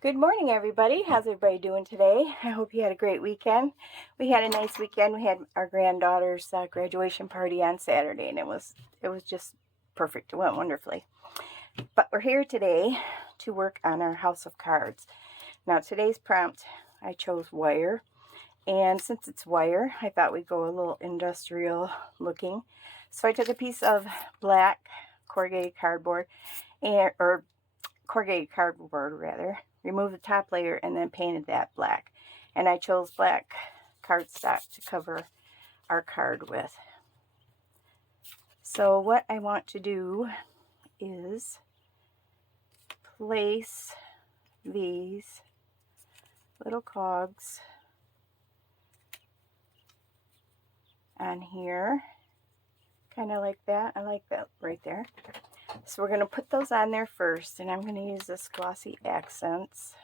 Good morning, everybody. How's everybody doing today? I hope you had a great weekend. We had a nice weekend. We had our granddaughter's graduation party on Saturday, and it was just perfect. It went wonderfully. But we're here today to work on our house of cards. Now, today's prompt, I chose wire, and since it's wire, I thought we'd go a little industrial looking. So I took a piece of black corrugated cardboard, or corrugated cardboard rather, removed the top layer and then painted that black. And I chose black cardstock to cover our card with. So what I want to do is place these little cogs on here, kind of like that. I like that right there. So we're going to put those on there first, and I'm going to use this glossy accents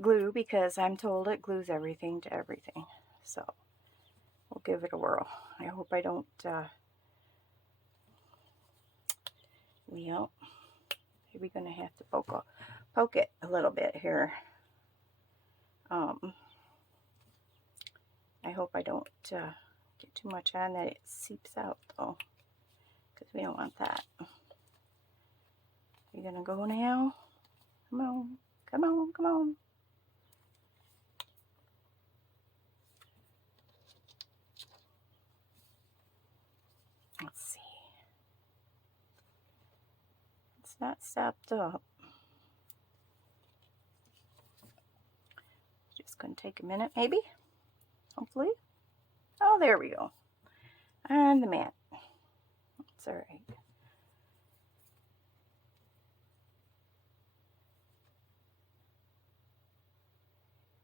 glue because I'm told it glues everything to everything. So we'll give it a whirl. I hope I don't, well, maybe going to have to poke it a little bit here. I hope I don't get too much on that it seeps out though, because we don't want that. You're going to go now? Come on, come on, come on. Let's see. It's not stopped up. Just going to take a minute maybe, hopefully. Oh, there we go. On the mat. That's all right.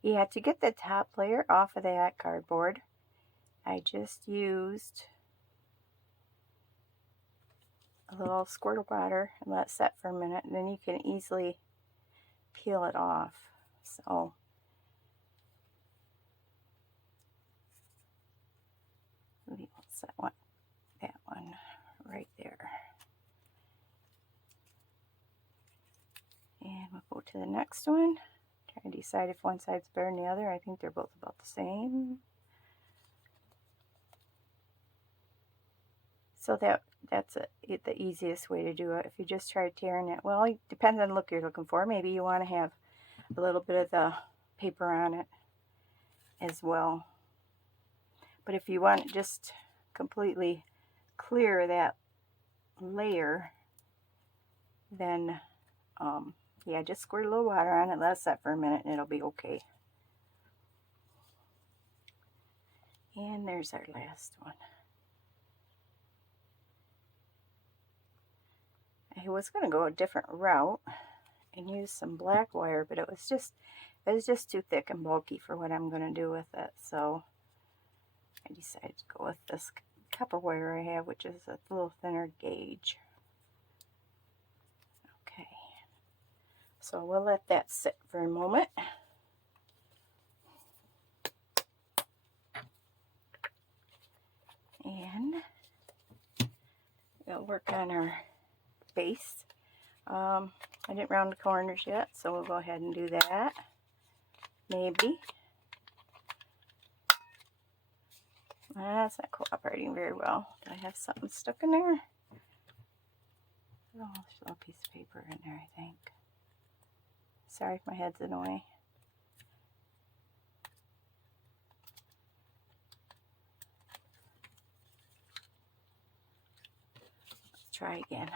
Yeah, to get the top layer off of that cardboard, I just used a little squirt of water and let it set for a minute, and then you can easily peel it off. So maybe we'll set that one right there. And we'll go to the next one. Try to decide if one side's better than the other. I think they're both about the same. So that's the easiest way to do it. If you just try tearing it, well, it depends on the look you're looking for. Maybe you want to have a little bit of the paper on it as well. But if you want it just completely clear that layer, then yeah, just squirt a little water on it, let it set for a minute, and it'll be okay. And there's our last one. I was going to go a different route and use some black wire, but it was just too thick and bulky for what I'm going to do with it. So I decided to go with this copper wire I have, which is a little thinner gauge. Okay, so we'll let that sit for a moment. And we'll work on our base. I didn't round the corners yet, so we'll go ahead and do that. Maybe. That's not cooperating very well. Do I have something stuck in there? Oh, there's a little piece of paper in there, I think. Sorry if my head's in the way. Let's try again.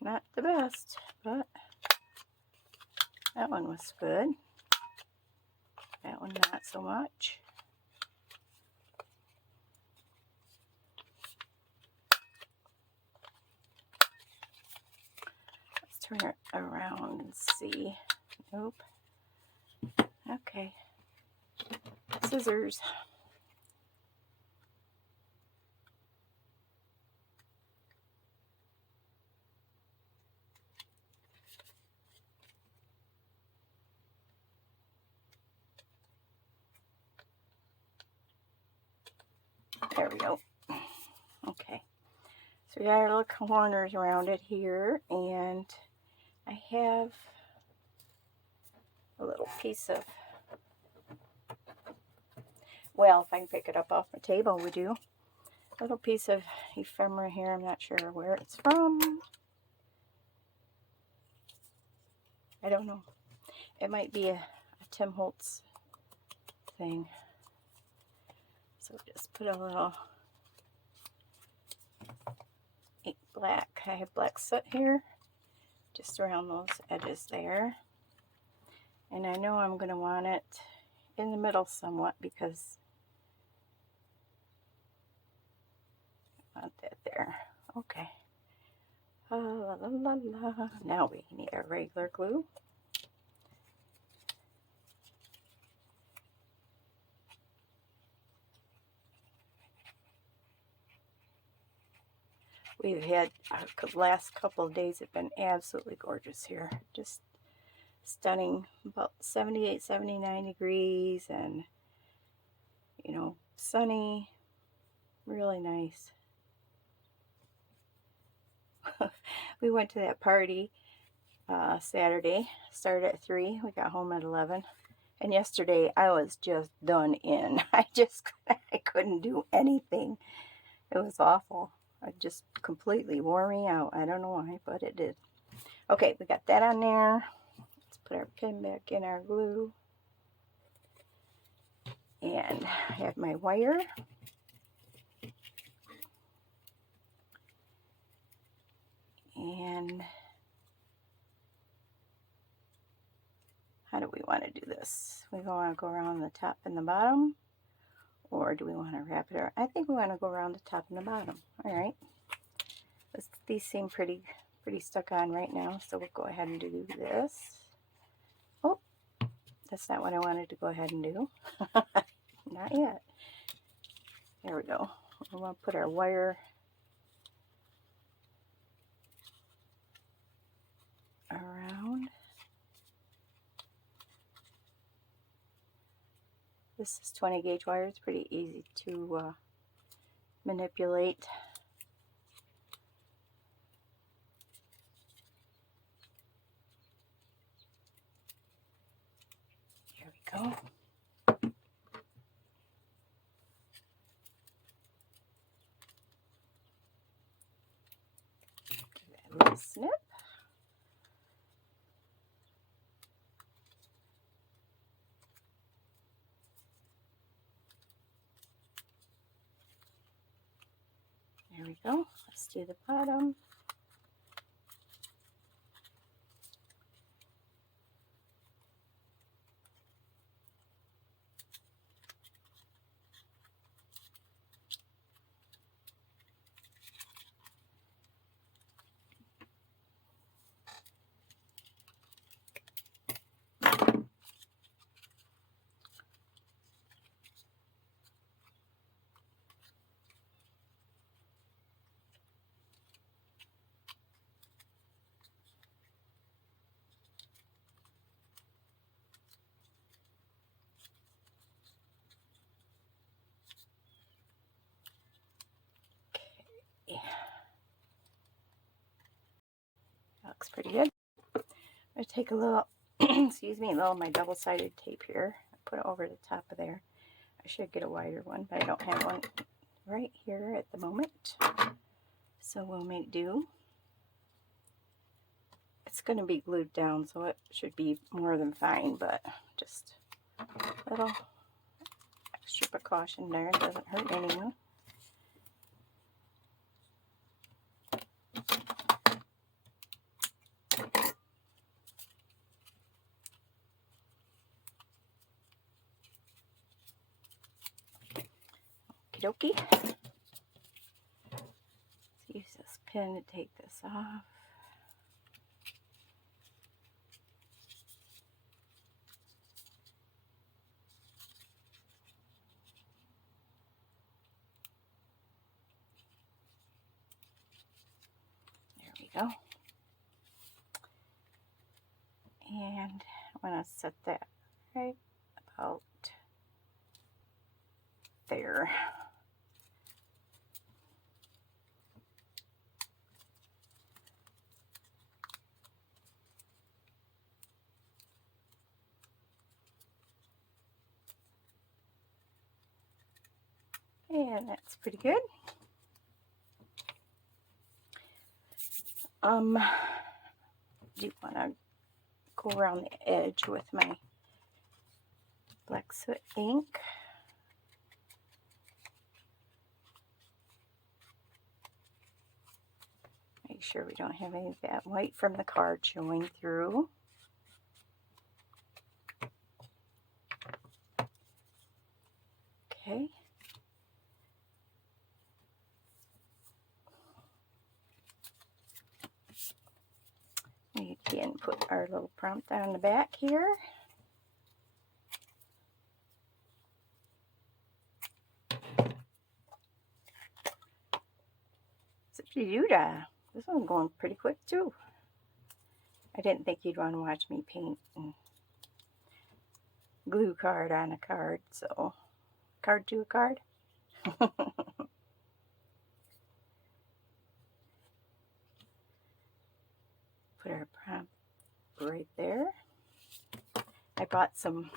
Not the best, but that one was good. That one not so much. Let's turn it around and see. Nope. Okay. Scissors. There we go. Okay, so we got our little corners around it here, and I have a little piece of, well, if I can pick it up off the table, we do. A little piece of ephemera here. I'm not sure where it's from. I don't know. It might be a Tim Holtz thing. So just put a little ink black. I have black soot here, just around those edges there. And I know I'm going to want it in the middle somewhat because I want that there. Okay. La, la, la, la. Now we need our regular glue. We've had, our last couple of days have been absolutely gorgeous here. Just stunning, about 78, 79 degrees, and, you know, sunny, really nice. We went to that party Saturday, started at 3, we got home at 11, and yesterday I was just done in. I couldn't do anything. It was awful. It just completely wore me out. I don't know why, but it did. Okay, we got that on there. Let's put our pin back in our glue. And I have my wire. And how do we want to do this? We want to go around the top and the bottom, or do we want to wrap it around? I think we want to go around the top and the bottom. All right. These seem pretty stuck on right now, so we'll go ahead and do this. Oh, that's not what I wanted to go ahead and do. Not yet. There we go. We want to put our wire around. This is 20 gauge wire. It's pretty easy to manipulate. There we go. Give that a little snip. There we go. Let's do the bottom. Yeah. That looks pretty good. I'm going to take a little, excuse me, a little of my double-sided tape here. Put it over the top of there. I should get a wider one, but I don't have one right here at the moment. So we'll make do. It's going to be glued down, so it should be more than fine, but just a little extra precaution there. It doesn't hurt anyone. Okie dokie. Let's use this pin to take this off. There we go. And I'm going to set that right about there. and that's pretty good. Do you want to go around the edge with my black soot ink? Make sure we don't have any of that white from the card showing through. Okay. We can put our little prompt on the back here. Zippity-doo-dah. This one's going pretty quick too. I didn't think you'd want to watch me paint and glue card on a card, so card to a card. Put our prompt right there. I bought some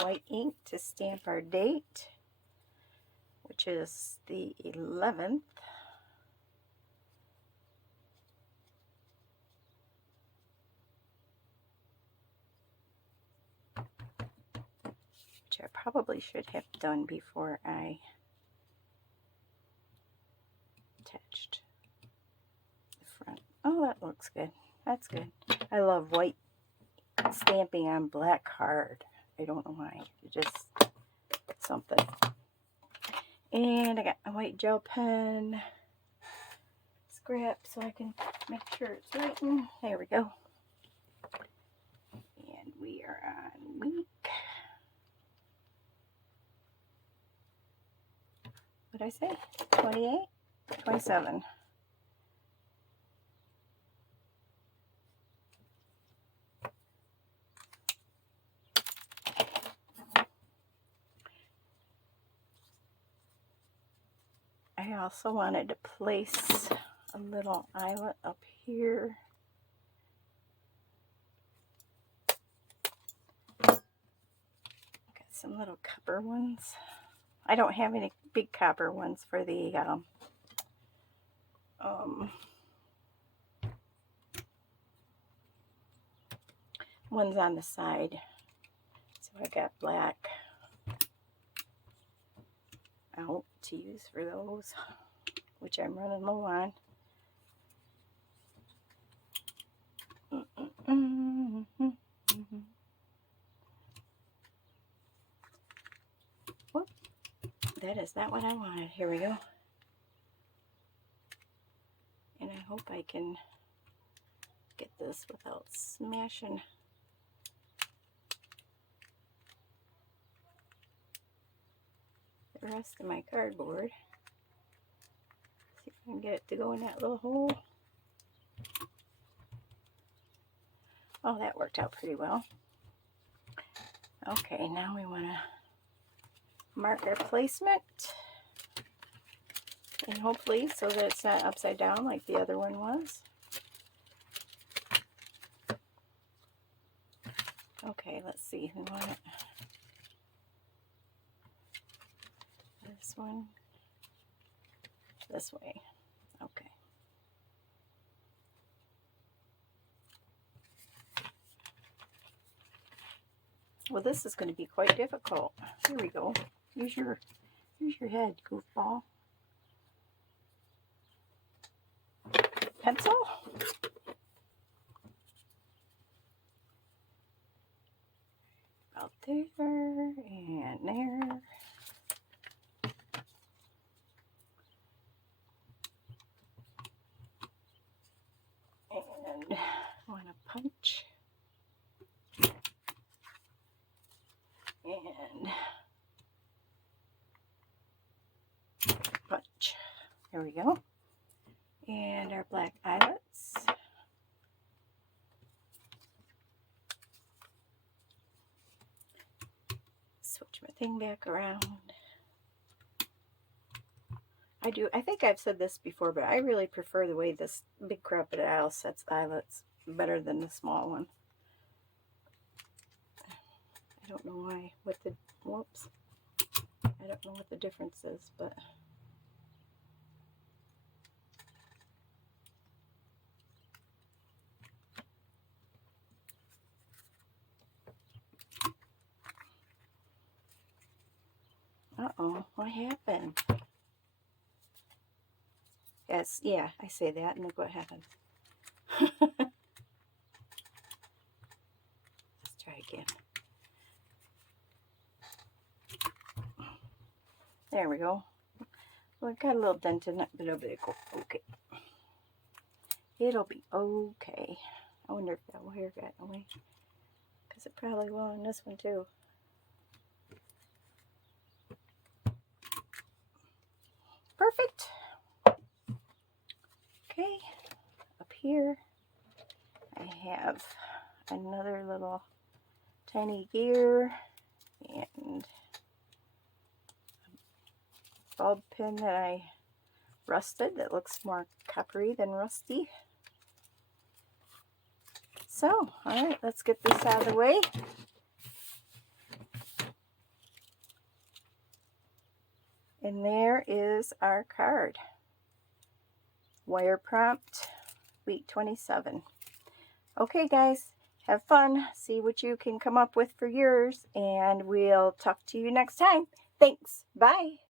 white ink to stamp our date, which is the 11th. Which I probably should have done before I attached the front. Oh, that looks good. That's good. I love white stamping on black card. I don't know why. It's just something. And I got my white gel pen scrap so I can make sure it's written. There we go. And we are on week. What did I say? 28? 27. I also wanted to place a little eyelet up here. Got some little copper ones. I don't have any big copper ones for the ones on the side. So I got black out to use for those, which I'm running low on. Whoop. That is not what I wanted. Here we go. And I hope I can get this without smashing the rest of my cardboard. See if I can get it to go in that little hole. Oh, that worked out pretty well. Okay, now we want to mark our placement. And hopefully so that it's not upside down like the other one was. Okay, let's see. We want it this one this way. Okay. Well, this is going to be quite difficult. Here we go. Use your head, goofball. Pencil. About there and there. And I want to punch. And punch. There we go. And our black eyelets. Switch my thing back around. I think I've said this before, but I really prefer the way this big crocodile sets eyelets better than the small one. I don't know why, whoops. I don't know what the difference is, but Uh-oh, what happened? Yes, yeah, I say that and look what happened. Let's try again. There we go. Well, it got a little dent in it, but it'll be okay. It'll be okay. I wonder if that wire got away. Because it probably will on this one too. Perfect. Okay, up here I have another little tiny gear and a bulb pin that I rusted that looks more coppery than rusty. So, alright, let's get this out of the way. And there is our card. Wire prompt, week 27. Okay guys, have fun. See what you can come up with for yours, and we'll talk to you next time. Thanks. Bye.